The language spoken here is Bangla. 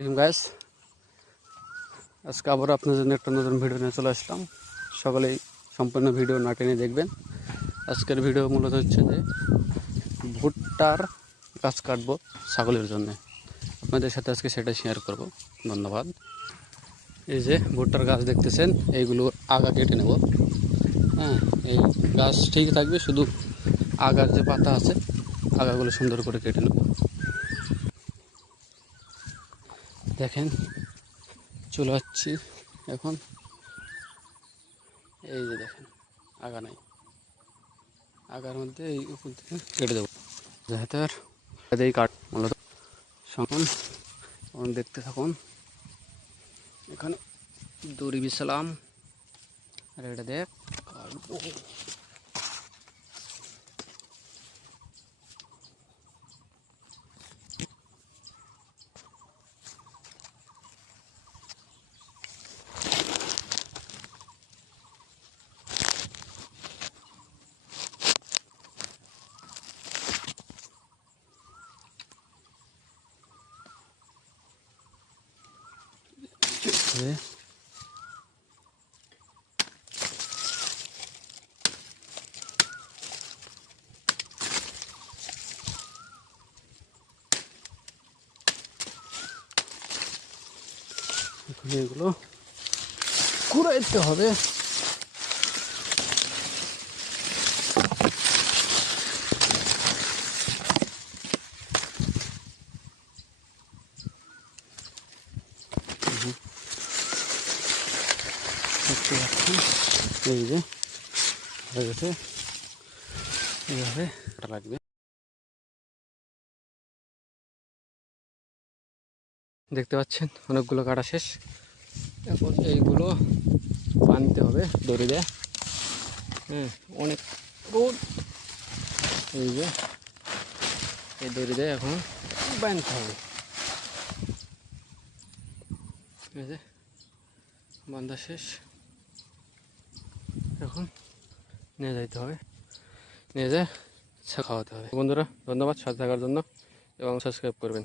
গাইস, আজকে আবার আপনাদের জন্য একটা নতুন ভিডিও নিয়ে চলে আসলাম। সকলেই সম্পূর্ণ ভিডিও না টেনে দেখবেন। আজকের ভিডিও মূলত হচ্ছে যে ভুট্টার গাছ কাটবো ছাগলের জন্য। আপনাদের সাথে আজকে সেটা শেয়ার করব। ধন্যবাদ। এই যে ভুট্টার গাছ দেখতেছেন, এইগুলো আগা কেটে নেব। হ্যাঁ, এই গাছ ঠিক থাকবে, শুধু আগার যে পাতা আছে আগাগুলো সুন্দর করে কেটে নেব। দেখেন চলে যাচ্ছি এখন। এই যে দেখেন আগা নাই, আগার মধ্যে এই উপর থেকে কেটে দেবো যাতে আর এই কাট মূলত সমান দেখতে থাকুন। এখানে দড়ি বিছালাম আর এটা দেখ কাটবো। এখন এগুলো কুড়াইতে হবে। এই যে হয়ে গেছে, এইভাবে লাগবে। দেখতে পাচ্ছেন অনেকগুলো কাটা শেষ। এখন এইগুলো বানতে হবে দড়ি দিয়ে। হ্যাঁ, অনেক রোদ। এই যে এই দড়ি দিয়ে এখন বানতে হবে। এই যে বান্ধা শেষ, এখন নিয়ে যাইতে হবে, নিয়ে যায় খাওয়াতে হবে। বন্ধুরা ধন্যবাদ সাথে থাকার জন্য এবং সাবস্ক্রাইব করবেন।